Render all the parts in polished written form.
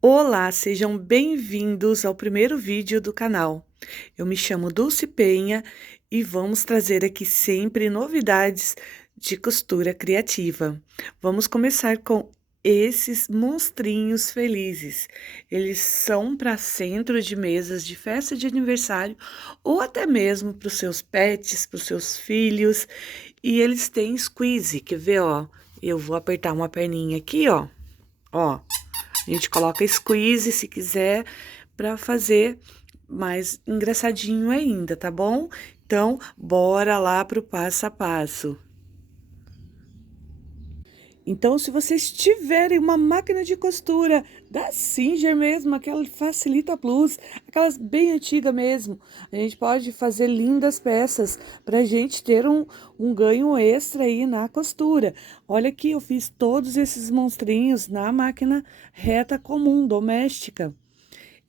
Olá, sejam bem-vindos ao primeiro vídeo do canal. Eu me chamo Dulce Penha e vamos trazer aqui sempre novidades de costura criativa. Vamos começar com esses monstrinhos felizes. Eles são para centro de mesas de festa de aniversário ou até mesmo para os seus pets, para os seus filhos. E eles têm squeeze, quer ver, ó? Eu vou apertar uma perninha aqui, ó. Ó. A gente coloca squeeze se quiser para fazer mais engraçadinho ainda, tá bom? Então, bora lá pro passo a passo. Então, se vocês tiverem uma máquina de costura da Singer mesmo, aquela Facilita Plus, aquelas bem antigas mesmo, a gente pode fazer lindas peças para a gente ter um ganho extra aí na costura. Olha aqui, eu fiz todos esses monstrinhos na máquina reta comum, doméstica.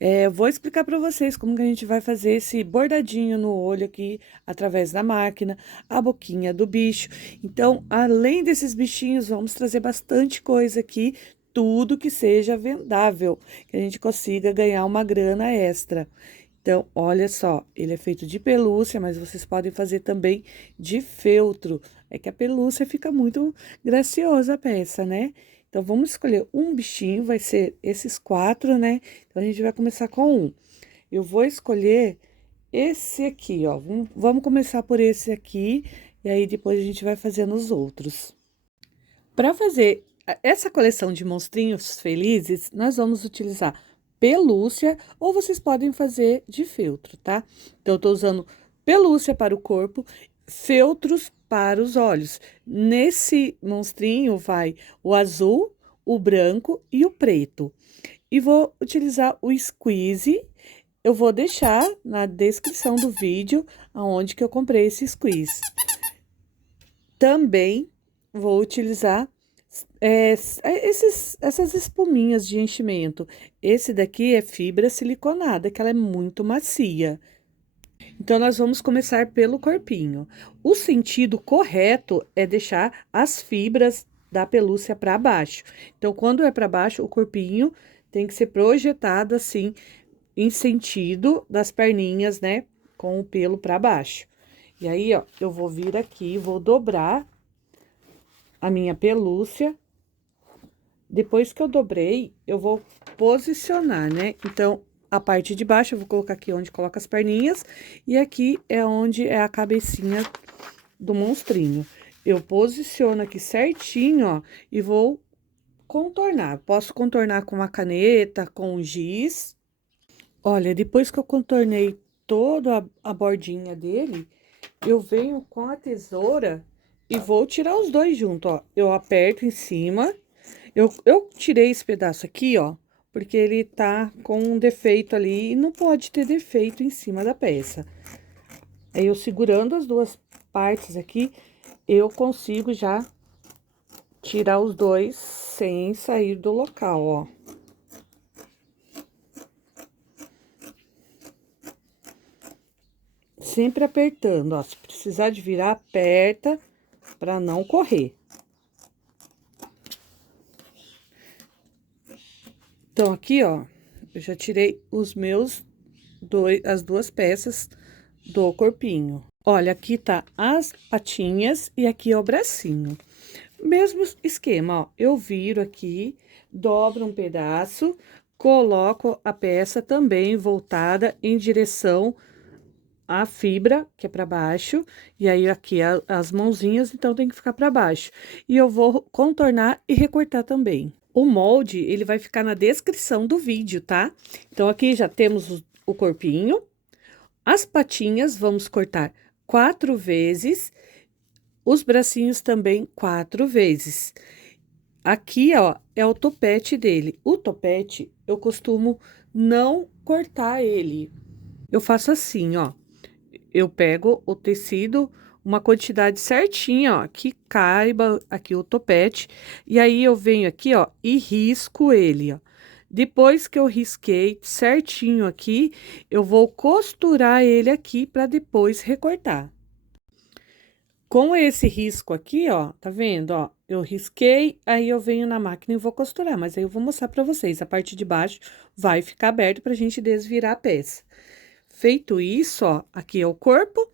Eu vou explicar para vocês como que a gente vai fazer esse bordadinho no olho aqui, através da máquina, a boquinha do bicho. Então, além desses bichinhos, vamos trazer bastante coisa aqui, tudo que seja vendável, que a gente consiga ganhar uma grana extra. Então, olha só, ele é feito de pelúcia, mas vocês podem fazer também de feltro. É que a pelúcia fica muito graciosa a peça, né? Então, vamos escolher um bichinho, vai ser esses quatro, né? Então, a gente vai começar com um. Eu vou escolher esse aqui, ó. Vamos começar por esse aqui, e aí depois a gente vai fazendo os outros. Para fazer essa coleção de monstrinhos felizes, nós vamos utilizar pelúcia ou vocês podem fazer de feltro, tá? Então, eu tô usando pelúcia para o corpo, feltros para os olhos. Nesse monstrinho vai o azul, o branco e o preto. E vou utilizar o squeeze. Eu vou deixar na descrição do vídeo aonde que eu comprei esse squeeze. Também vou utilizar essas espuminhas de enchimento. Esse daqui é fibra siliconada, que ela é muito macia. Então, nós vamos começar pelo corpinho. O sentido correto é deixar as fibras da pelúcia para baixo. Então, quando é para baixo, o corpinho tem que ser projetado assim, em sentido das perninhas, né? Com o pelo para baixo. E aí, ó, eu vou vir aqui, vou dobrar a minha pelúcia. Depois que eu dobrei, eu vou posicionar, né? Então, a parte de baixo eu vou colocar aqui onde coloca as perninhas, e aqui é onde é a cabecinha do monstrinho. Eu posiciono aqui certinho, ó, e vou contornar. Posso contornar com uma caneta, com um giz. Olha, depois que eu contornei toda a bordinha dele, eu venho com a tesoura e vou tirar os dois juntos, ó. Eu aperto em cima. Eu tirei esse pedaço aqui, ó, porque ele tá com um defeito ali e não pode ter defeito em cima da peça. Aí, eu segurando as duas partes aqui, eu consigo já tirar os dois sem sair do local, ó. Sempre apertando, ó. Se precisar de virar, aperta pra não correr. Então, aqui, ó, eu já tirei as duas peças do corpinho. Olha, aqui tá as patinhas e aqui é o bracinho. Mesmo esquema, ó, eu viro aqui, dobro um pedaço, coloco a peça também voltada em direção à fibra, que é para baixo, e aí aqui as mãozinhas, então tem que ficar para baixo. E eu vou contornar e recortar também. O molde, ele vai ficar na descrição do vídeo, tá? Então, aqui já temos o corpinho. As patinhas, vamos cortar 4 vezes. Os bracinhos também 4 vezes. Aqui, ó, é o topete dele. O topete, eu costumo não cortar ele. Eu faço assim, ó. Eu pego o tecido, uma quantidade certinha, ó, que caiba aqui o topete. E aí, eu venho aqui, ó, e risco ele, ó. Depois que eu risquei certinho aqui, eu vou costurar ele aqui para depois recortar. Com esse risco aqui, ó, tá vendo, ó? eu risquei, aí eu venho na máquina e vou costurar, mas aí eu vou mostrar pra vocês. A parte de baixo vai ficar aberta pra gente desvirar a peça. Feito isso, ó, aqui é o corpo,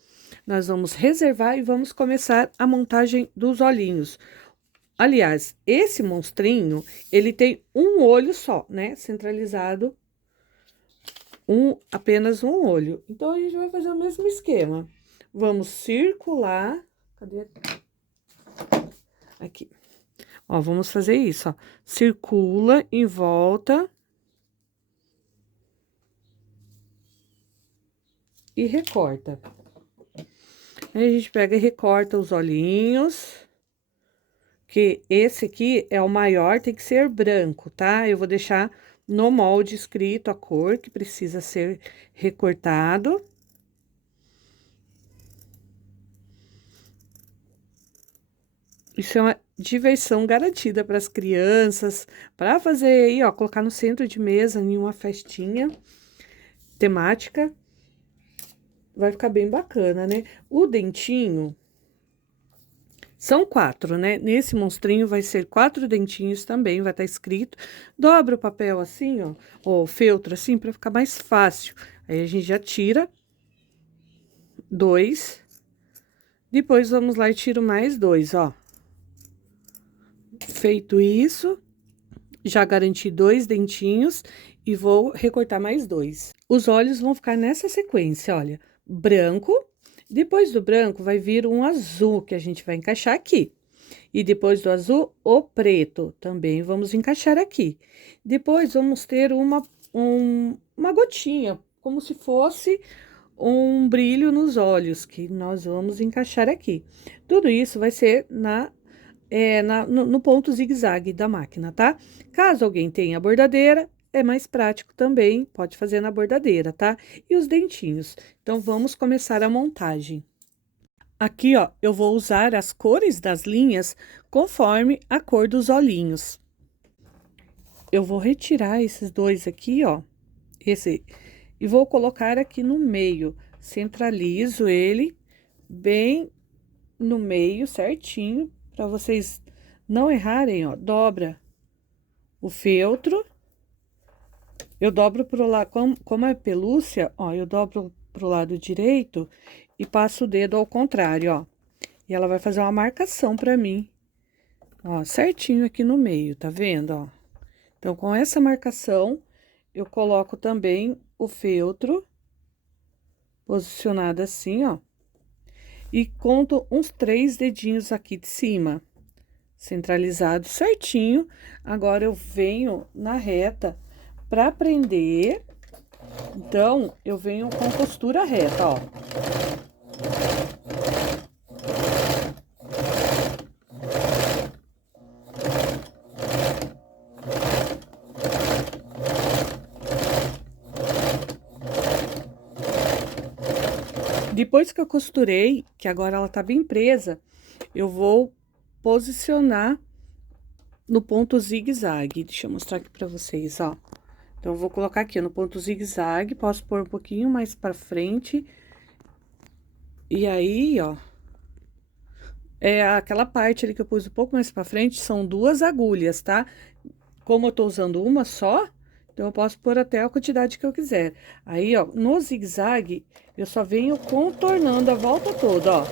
nós vamos reservar e vamos começar a montagem dos olhinhos. Aliás, esse monstrinho, ele tem um olho só, né, centralizado, apenas um olho. Então, a gente vai fazer o mesmo esquema. Vamos circular, cadê? Aqui. Ó, vamos fazer isso, ó. Circula em volta. E recorta. Aí a gente pega e recorta os olhinhos. Que esse aqui é o maior, tem que ser branco, tá? Eu vou deixar no molde escrito a cor que precisa ser recortado. Isso é uma diversão garantida para as crianças, para fazer aí, ó, colocar no centro de mesa em uma festinha temática. Vai ficar bem bacana, né? O dentinho são 4, né? Nesse monstrinho vai ser 4 dentinhos também, vai estar escrito. Dobra o papel assim, ó, ou o feltro assim, para ficar mais fácil. Aí a gente já tira 2. Depois vamos lá e tiro mais 2, ó. Feito isso, já garanti 2 dentinhos e vou recortar mais 2. Os olhos vão ficar nessa sequência, olha, branco, depois do branco vai vir um azul que a gente vai encaixar aqui. E depois do azul, o preto, também vamos encaixar aqui. Depois vamos ter uma gotinha, como se fosse um brilho nos olhos, que nós vamos encaixar aqui. Tudo isso vai ser no ponto zigue-zague da máquina, tá? Caso alguém tenha bordadeira, é mais prático também, pode fazer na bordadeira, tá? E os dentinhos. Então, vamos começar a montagem. Aqui, ó, eu vou usar as cores das linhas conforme a cor dos olhinhos. Eu vou retirar esses dois aqui, ó, e vou colocar aqui no meio. Centralizo ele bem no meio, certinho, para vocês não errarem, ó. Dobra o feltro. Eu dobro pro lado, como é pelúcia, ó, eu dobro pro lado direito e passo o dedo ao contrário, ó. E ela vai fazer uma marcação pra mim, ó, certinho aqui no meio, tá vendo, ó? Então, com essa marcação, eu coloco também o feltro, posicionado assim, ó. E conto uns 3 dedinhos aqui de cima, centralizado certinho. Agora, eu venho na reta pra prender, então, eu venho com costura reta, ó. Depois que eu costurei, que agora ela tá bem presa, eu vou posicionar no ponto zigue-zague. Deixa eu mostrar aqui pra vocês, ó. Então, eu vou colocar aqui no ponto zigue-zague, posso pôr um pouquinho mais pra frente. E aí, ó, aquela parte ali que eu pus um pouco mais pra frente, são 2 agulhas, tá? Como eu tô usando uma só, então eu posso pôr até a quantidade que eu quiser. Aí, ó, no zigue-zague, eu só venho contornando a volta toda, ó.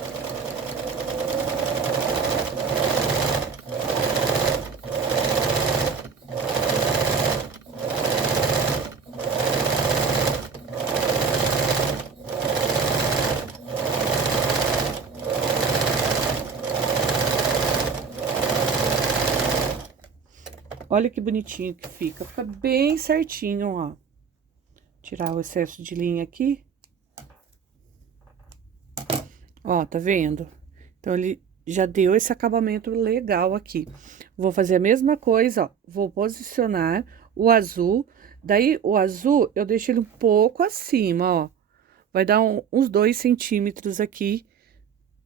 Olha que bonitinho que fica, fica bem certinho, ó. Tirar o excesso de linha aqui. Ó, tá vendo? Então, ele já deu esse acabamento legal aqui. Vou fazer a mesma coisa, ó. Vou posicionar o azul. Daí, o azul, eu deixo ele um pouco acima, ó. Vai dar uns 2 centímetros aqui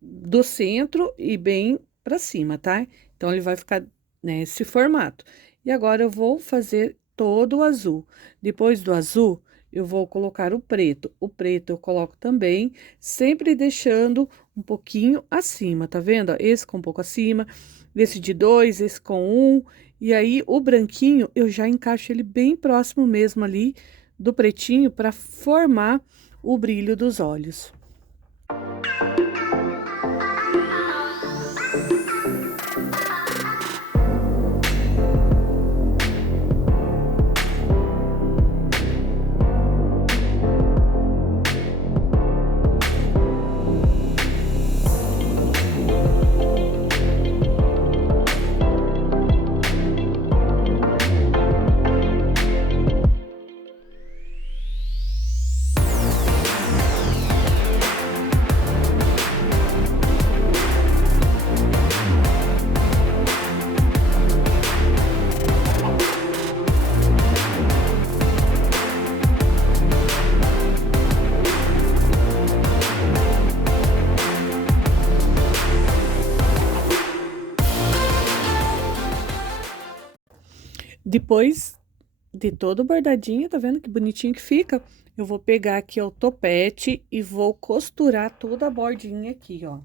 do centro e bem pra cima, tá? Então, ele vai ficar nesse formato. E agora, eu vou fazer todo o azul. Depois do azul, eu vou colocar o preto. O preto eu coloco também, sempre deixando um pouquinho acima, tá vendo? Ó, esse com um pouco acima, esse de 2, esse com 1. E aí, o branquinho, eu já encaixo ele bem próximo mesmo ali do pretinho para formar o brilho dos olhos. Depois de todo bordadinho, tá vendo que bonitinho que fica? Eu vou pegar aqui o topete e vou costurar toda a bordinha aqui, ó.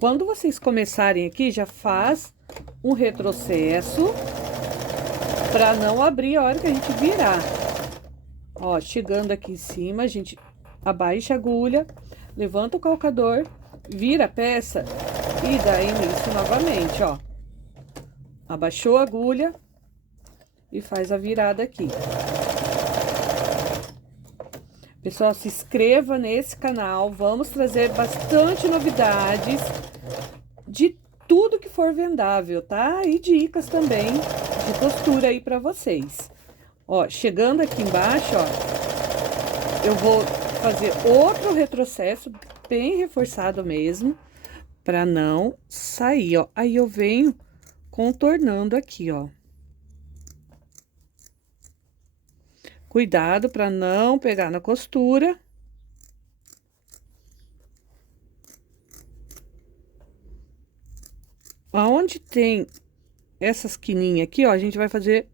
Quando vocês começarem aqui, já faz um retrocesso pra não abrir a hora que a gente virar. Ó, chegando aqui em cima, a gente abaixa a agulha, levanta o calcador, vira a peça e dá início novamente, ó. Abaixou a agulha e faz a virada aqui. Pessoal, se inscreva nesse canal, vamos trazer bastante novidades de tudo que for vendável, tá? E dicas também de costura aí pra vocês. Ó, chegando aqui embaixo, ó, eu vou fazer outro retrocesso bem reforçado mesmo, pra não sair, ó. Aí eu venho contornando aqui, ó. Cuidado para não pegar na costura. Aonde tem essas quininhas aqui, ó, a gente vai fazer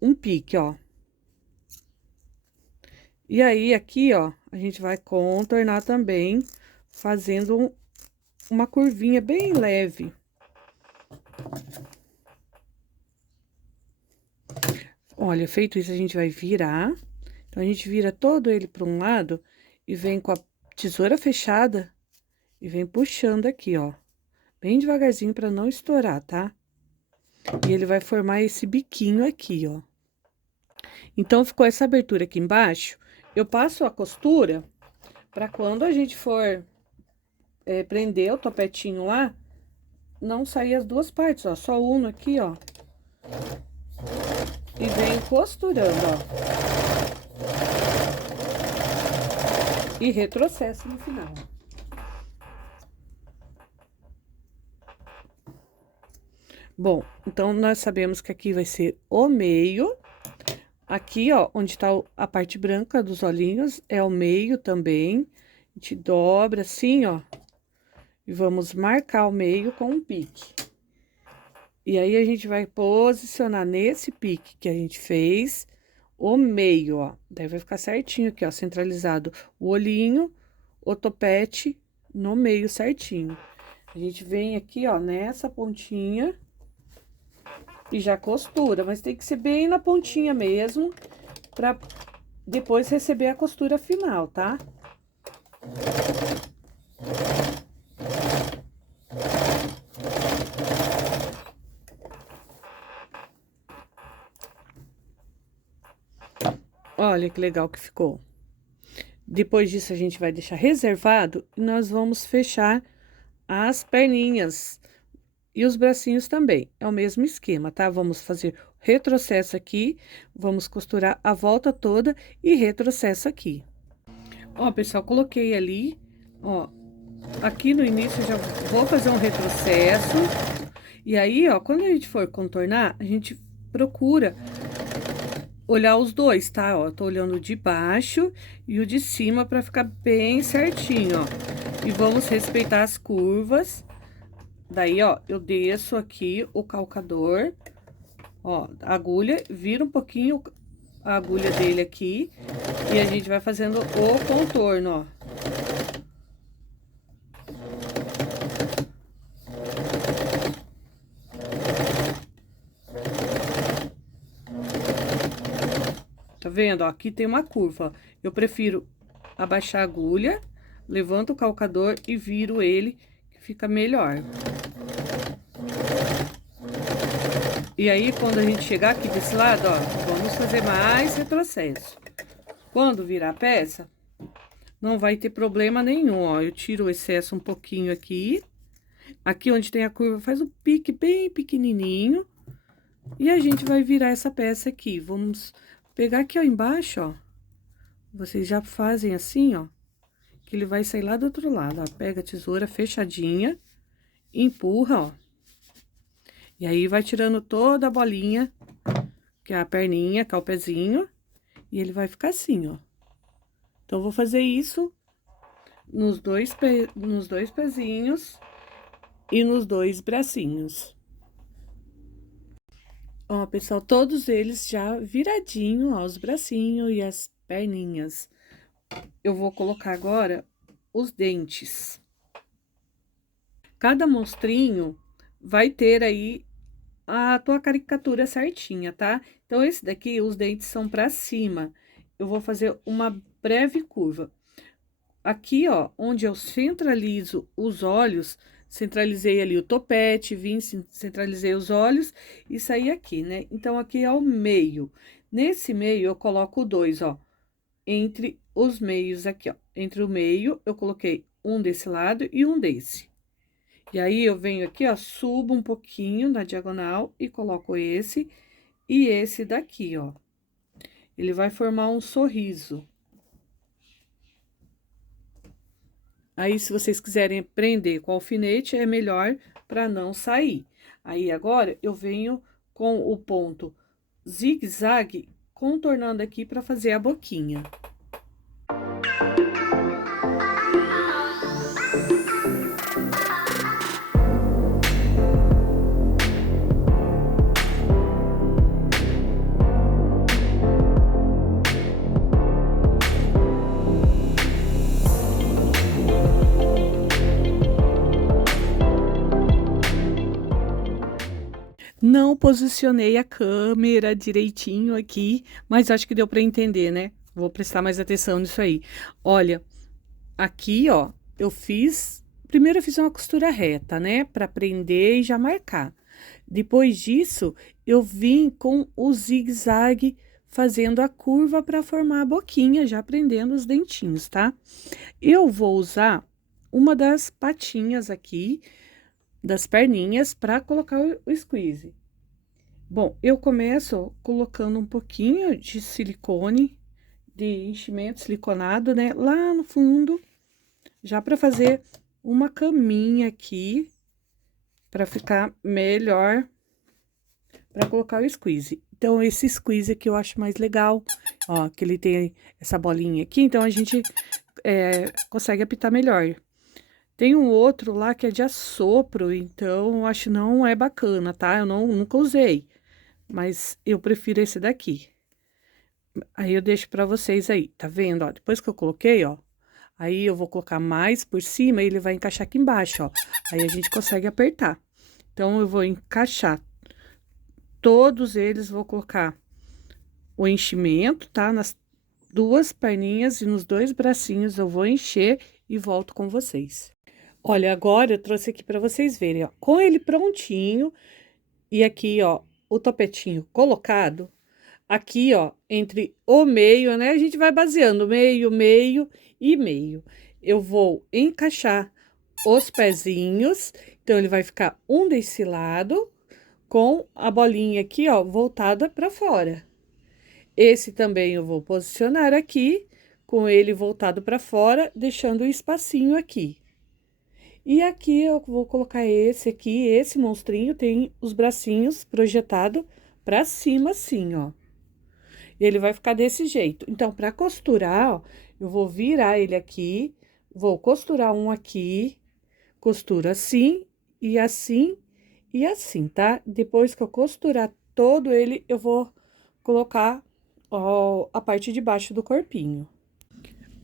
um pique, ó. E aí, aqui, ó, a gente vai contornar também, fazendo uma curvinha bem leve. Olha, feito isso, a gente vai virar. Então, a gente vira todo ele para um lado e vem com a tesoura fechada e vem puxando aqui, ó. Bem devagarzinho para não estourar, tá? E ele vai formar esse biquinho aqui, ó. Então, ficou essa abertura aqui embaixo. Eu passo a costura para quando a gente for prender o topetinho lá, não sair as duas partes, ó. Só uno aqui, ó. E venho costurando, ó. E retrocesso no final. Bom, então, nós sabemos que aqui vai ser o meio. Aqui, ó, onde tá a parte branca dos olhinhos, é o meio também. A gente dobra assim, ó. E vamos marcar o meio com um pique. E aí, a gente vai posicionar nesse pique que a gente fez, o meio, ó. Daí, vai ficar certinho aqui, ó, centralizado o olhinho, o topete no meio certinho. A gente vem aqui, ó, nessa pontinha e já costura, mas tem que ser bem na pontinha mesmo, pra depois receber a costura final, tá? Olha que legal que ficou. Depois disso, a gente vai deixar reservado e nós vamos fechar as perninhas e os bracinhos também. É o mesmo esquema, tá? Vamos fazer retrocesso aqui, vamos costurar a volta toda e retrocesso aqui. Ó, pessoal, coloquei ali, ó, aqui no início eu já vou fazer um retrocesso. E aí, ó, quando a gente for contornar, a gente procura olhar os dois, tá? Ó, tô olhando o de baixo e o de cima pra ficar bem certinho, ó. E vamos respeitar as curvas. Daí, ó, eu desço aqui o calcador, ó, a agulha, vira um pouquinho a agulha dele aqui e a gente vai fazendo o contorno, ó. Tá vendo? Ó, aqui tem uma curva, ó. Eu prefiro abaixar a agulha, levanto o calcador e viro ele, que fica melhor. E aí, quando a gente chegar aqui desse lado, ó, vamos fazer mais retrocesso. Quando virar a peça, não vai ter problema nenhum, ó. Eu tiro o excesso um pouquinho aqui. Aqui onde tem a curva, faz um pique bem pequenininho. E a gente vai virar essa peça aqui. Vamos pegar aqui, ó, embaixo, ó. Vocês já fazem assim, ó, que ele vai sair lá do outro lado, ó. Pega a tesoura fechadinha, empurra, ó. E aí, vai tirando toda a bolinha, que é a perninha, que é o pezinho, e ele vai ficar assim, ó. Então, eu vou fazer isso nos dois pezinhos e nos 2 bracinhos. Ó, pessoal, todos eles já viradinho, ó, os bracinhos e as perninhas. Eu vou colocar agora os dentes. Cada monstrinho vai ter aí a tua caricatura certinha, tá? Então, esse daqui, os dentes são pra cima. Eu vou fazer uma breve curva. Aqui, ó, onde eu centralizo os olhos, centralizei ali o topete, centralizei os olhos e saí aqui, né? Então, aqui é o meio. Nesse meio, eu coloco 2, ó, entre os meios aqui, ó. Entre o meio, eu coloquei um desse lado e um desse. E aí, eu venho aqui, ó, subo um pouquinho na diagonal e coloco esse e esse daqui, ó. Ele vai formar um sorriso. Aí, se vocês quiserem prender com alfinete, é melhor para não sair. Aí, agora, eu venho com o ponto zigue-zague, contornando aqui para fazer a boquinha. Não posicionei a câmera direitinho aqui, mas acho que deu para entender, né? Vou prestar mais atenção nisso aí. Olha, aqui, ó, primeiro eu fiz uma costura reta, né? Para prender e já marcar. Depois disso, eu vim com o zigue-zague fazendo a curva para formar a boquinha, já prendendo os dentinhos, tá? Eu vou usar uma das patinhas aqui, das perninhas, para colocar o squeeze. Bom, eu começo colocando um pouquinho de silicone, de enchimento siliconado, né, lá no fundo, já para fazer uma caminha aqui, para ficar melhor, para colocar o squeeze. Então, esse squeeze aqui eu acho mais legal, ó, que ele tem essa bolinha aqui, então a gente consegue apitar melhor. Tem um outro lá que é de assopro, então eu acho não é bacana, tá? Eu nunca usei, mas eu prefiro esse daqui. Aí eu deixo pra vocês aí, tá vendo, ó? Depois que eu coloquei, ó, aí eu vou colocar mais por cima e ele vai encaixar aqui embaixo, ó. Aí a gente consegue apertar. Então, eu vou encaixar todos eles, vou colocar o enchimento, tá? Nas 2 perninhas e nos 2 bracinhos eu vou encher e volto com vocês. Olha, agora eu trouxe aqui pra vocês verem, ó, com ele prontinho e aqui, ó, o topetinho colocado. Aqui, ó, entre o meio, né? A gente vai baseando meio, meio e meio. Eu vou encaixar os pezinhos, então ele vai ficar um desse lado, com a bolinha aqui, ó, voltada para fora. Esse também eu vou posicionar aqui, com ele voltado para fora, deixando o espacinho aqui. E aqui eu vou colocar esse aqui, esse monstrinho tem os bracinhos projetados para cima, assim, ó. Ele vai ficar desse jeito. Então, para costurar, ó, eu vou virar ele aqui, vou costurar um aqui, costura assim e assim e assim, tá? Depois que eu costurar todo ele, eu vou colocar ó, a parte de baixo do corpinho.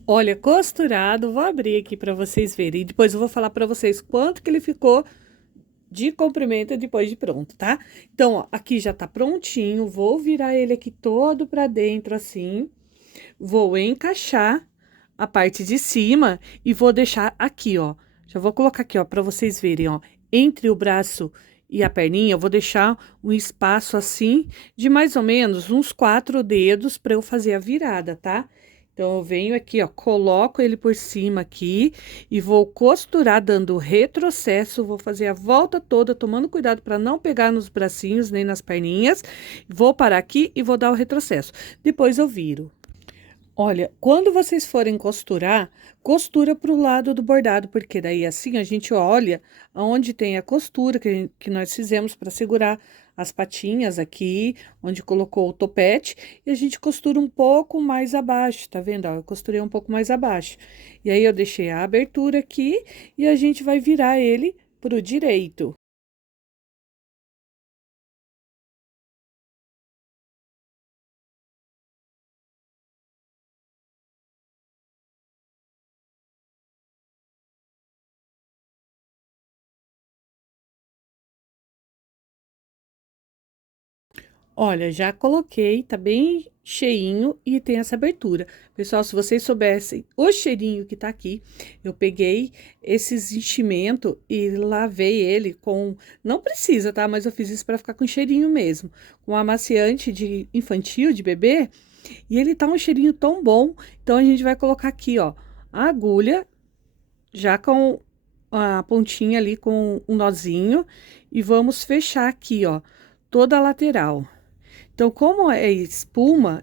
Olha, costurado, vou abrir aqui para vocês verem. E depois eu vou falar para vocês quanto que ele ficou de comprimento depois de pronto, tá? Então, ó, aqui já tá prontinho, vou virar ele aqui todo pra dentro, assim. Vou encaixar a parte de cima e vou deixar aqui, ó. Já vou colocar aqui, ó, pra vocês verem, ó. Entre o braço e a perninha, eu vou deixar um espaço assim, de mais ou menos uns 4 dedos pra eu fazer a virada, tá? Então, eu venho aqui, ó, coloco ele por cima aqui e vou costurar dando retrocesso, vou fazer a volta toda, tomando cuidado para não pegar nos bracinhos nem nas perninhas. Vou parar aqui e vou dar o retrocesso. Depois eu viro. Olha, quando vocês forem costurar, costura para o lado do bordado, porque daí assim a gente olha aonde tem a costura que nós fizemos para segurar as patinhas aqui, onde colocou o topete, e a gente costura um pouco mais abaixo, tá vendo? Ó, eu costurei um pouco mais abaixo. E aí eu deixei a abertura aqui e a gente vai virar ele pro direito. Olha, já coloquei, tá bem cheinho e tem essa abertura. Pessoal, se vocês soubessem o cheirinho que tá aqui, eu peguei esses enchimentos e lavei ele com, não precisa, tá? Mas eu fiz isso para ficar com cheirinho mesmo, com amaciante de infantil, de bebê, e ele tá um cheirinho tão bom. Então a gente vai colocar aqui, ó, a agulha já com a pontinha ali com um nozinho e vamos fechar aqui, ó, toda a lateral. Então, como é espuma,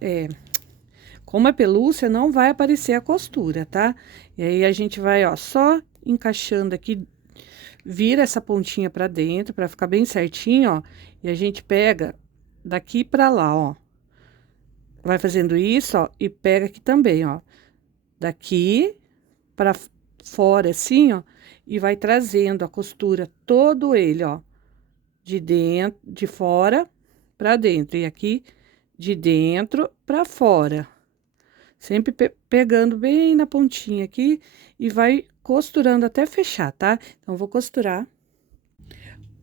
como é pelúcia, não vai aparecer a costura, tá? E aí, a gente vai, ó, só encaixando aqui, vira essa pontinha pra dentro, pra ficar bem certinho, ó. E a gente pega daqui pra lá, ó. Vai fazendo isso, ó, e pega aqui também, ó. Daqui pra fora, assim, ó, e vai trazendo a costura todo ele, ó. De dentro, de fora pra dentro. E aqui de dentro para fora. Sempre pegando bem na pontinha aqui e vai costurando até fechar, tá? Então, vou costurar.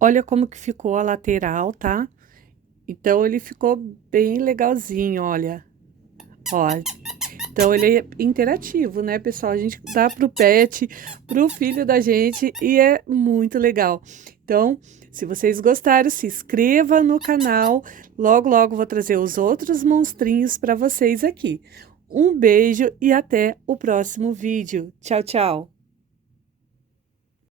Olha como que ficou a lateral, tá? Então, ele ficou bem legalzinho, olha. Ó, então, ele é interativo, né, pessoal? A gente dá pro pet, pro filho da gente e é muito legal. Então, se vocês gostaram, se inscreva no canal. Logo, logo vou trazer os outros monstrinhos para vocês aqui. Um beijo e até o próximo vídeo. Tchau, tchau!